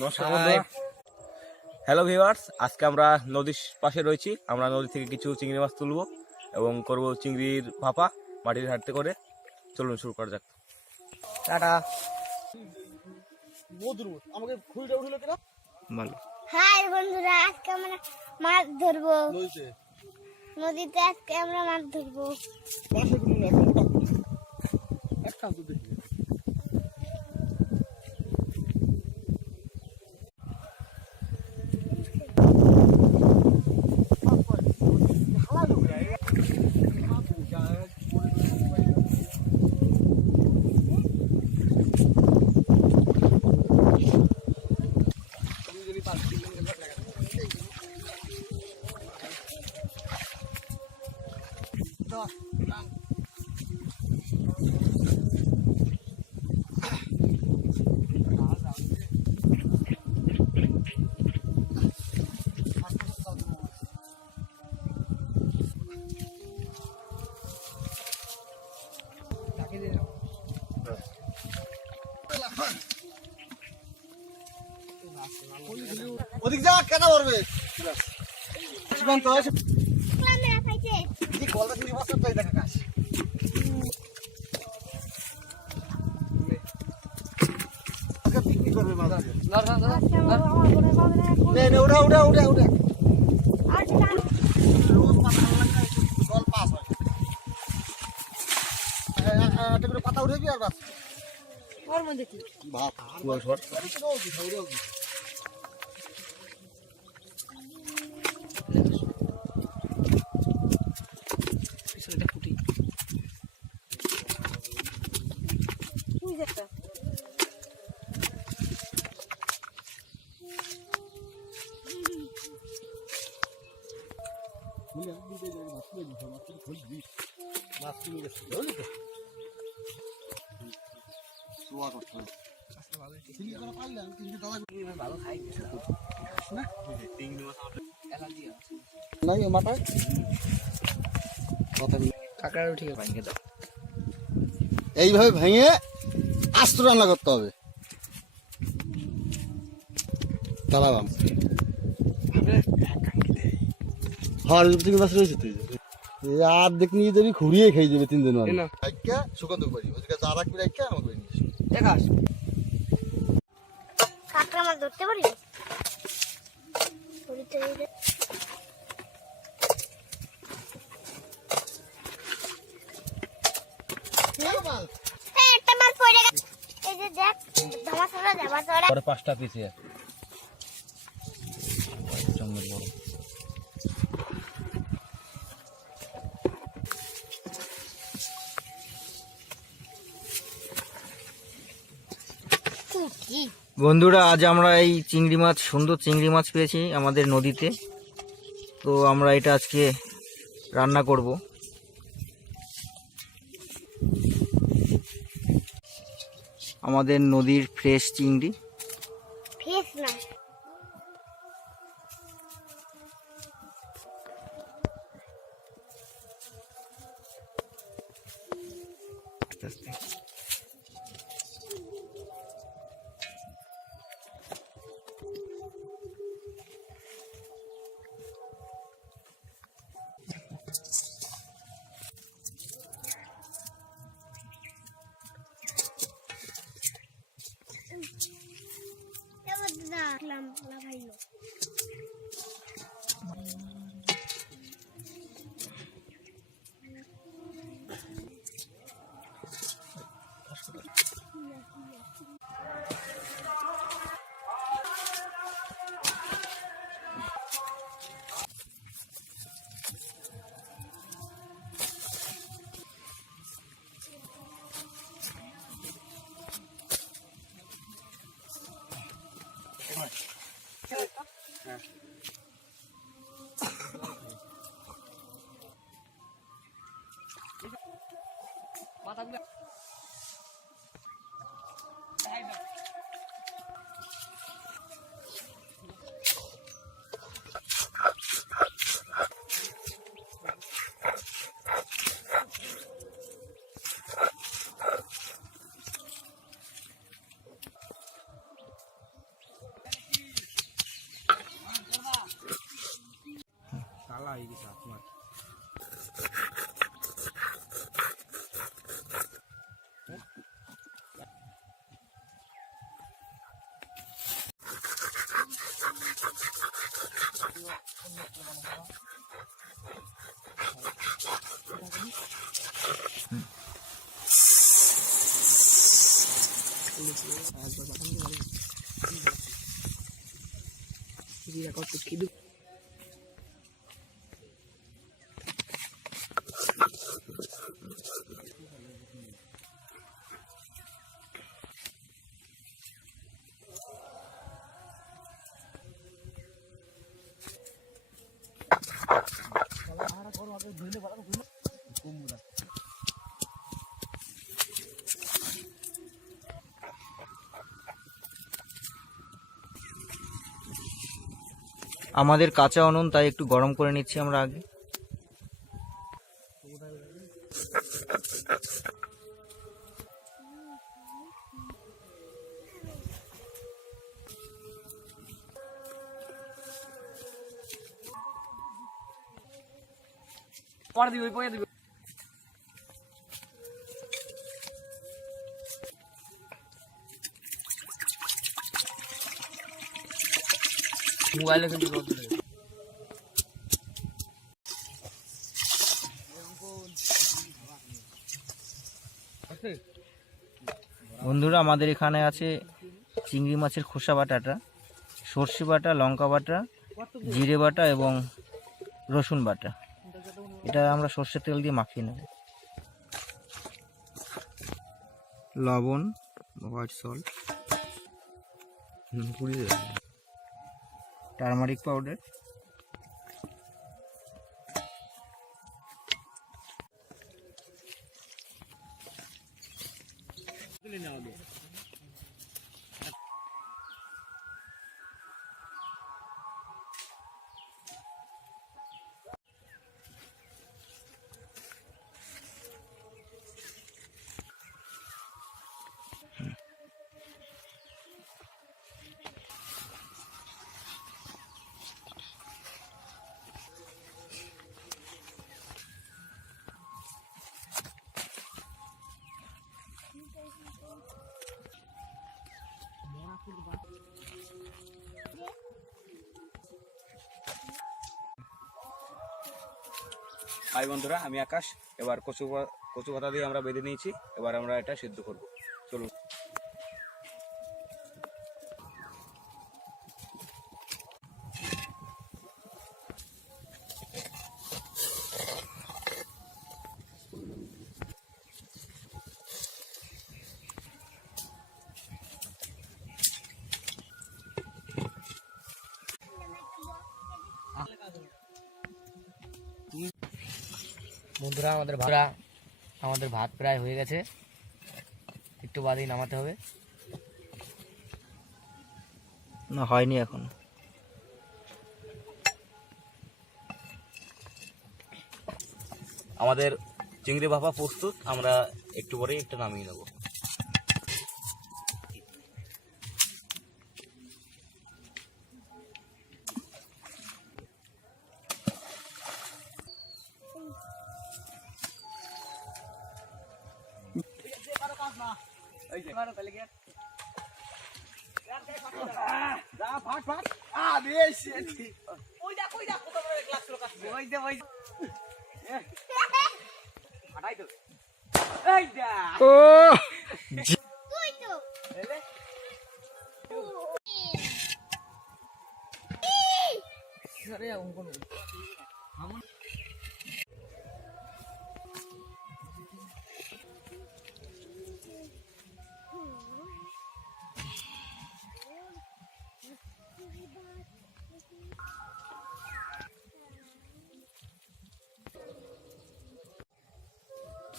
নমস্কার বন্ধুরা। Hello viewers, আজকে আমরা নদীর পাশে রয়েছি। আমরা নদী থেকে কিছু চিংড়ি মাছ তুলবো এবং করব চিংড়ির ভাপা মাটির হাঁড়িতে করে। চলুন শুরু করা যাক। টাটা। আমাকে খুঁড়িটা উঠলো কেন? ভালো। হাই বন্ধুরা, আজকে আমরা মাছ ধরবো নদীতে। আজকে আমরা মাছ ধরবো। একটা তো দেখি। ওদিক যা কেন করবে পিকনিক করবে উঠা উঠা উঠা উঠা রোজ জল পাস হয় পাতা উঠেবি আর বাস ওর মধ্যে কি ভাত এইভাবে ভেঙে আস্ত রান্না করতে হবে। চালাবাম চিংড়ি মাছ রয়েছে তুই আর দেখ নিয়ে যাবি ঘুরিয়ে খেয়ে যাবে 3 দিন সুগন্ধ করি যা রাখবি রাখা আমাকে দেখাস কাঁকড়া মাছ ধরতে পারি। একটা মাছ পড়ে গেছে, এই যে দেখ ধামাছড়া ধামাছড়া। পরে 5টা পিসে জঙ্গল বড়। বন্ধুরা, আজ আমরা এই চিংড়ি মাছ, সুন্দর চিংড়ি মাছ পেয়েছি আমাদের নদীতে। তো আমরা এটা আজকে রান্না করব। আমাদের নদীর ফ্রেশ চিংড়ি। ফ্রেশ না, লাগাইলো। আমাদের কাঁচা উনুন, তাই একটু গরম করে নিচ্ছি আমরা আগে। মোবাইলে কিন্তু বন্ধুরা, আমাদের এখানে আছে চিংড়ি মাছের খোসা বাটাটা, সর্ষে বাটা, লঙ্কা বাটা, জিরে বাটা এবং রসুন বাটা। এটা আমরা সর্ষের তেল দিয়ে মাখিয়ে নেব। লবণ, white salt, turmeric powder, hi বন্ধুরা, আমি আকাশ। এবার কচু পাতা দিয়ে আমরা বেঁধে নিয়েছি, এবার আমরা এটা সিদ্ধ করব। চলুন। বন্ধুরা, আমাদের ভাত প্রায় হয়ে গেছে, একটু বাদেই নামাতে হবে। না, হয়নি এখন। আমাদের চিংড়ি ভাপা প্রস্তুত, আমরা একটু পরেই একটা নামিয়ে নেব।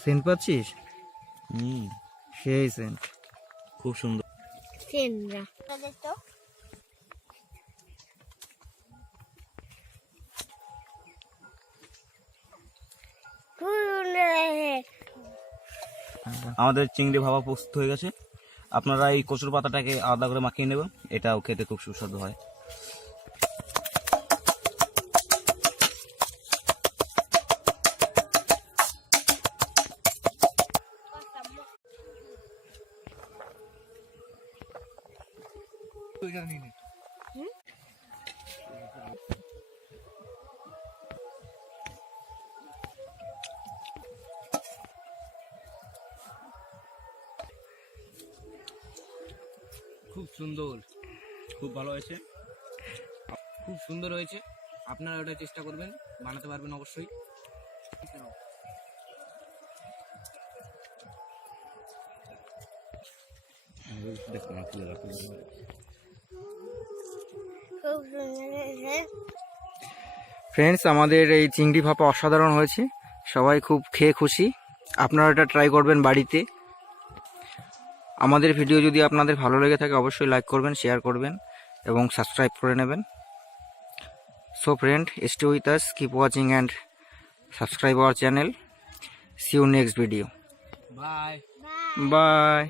সেন্ট পাচ্ছিস? সেই সেন্ট, খুব সুন্দর। সেনরা তো আমাদের চিংড়ি ভাপা প্রস্তুত হয়ে গেছে। আপনারা এই কচুর পাতাটাকে আলাদা করে মাখিয়ে নেবেন, এটাও খেতে খুব সুস্বাদু হয়। খুব সুন্দর, খুব ভালো হয়েছে। খুব সুন্দর হয়েছে। আপনারা ওটা চেষ্টা করবেন, বানাতে পারবেন অবশ্যই। খুব সুন্দর হয়েছে। ফ্রেন্ডস, আমাদের এই চিংড়ি ভাপা অসাধারণ হয়েছে, সবাই খুব খেয়ে খুশি। আপনারা এটা ট্রাই করবেন বাড়িতে। আমাদের ভিডিও যদি আপনাদের ভালো লেগে থাকে অবশ্যই লাইক করবেন, শেয়ার করবেন এবং সাবস্ক্রাইব করে নেবেন। So friend, stay with us, keep watching and subscribe our channel. See you next video. Bye bye. By.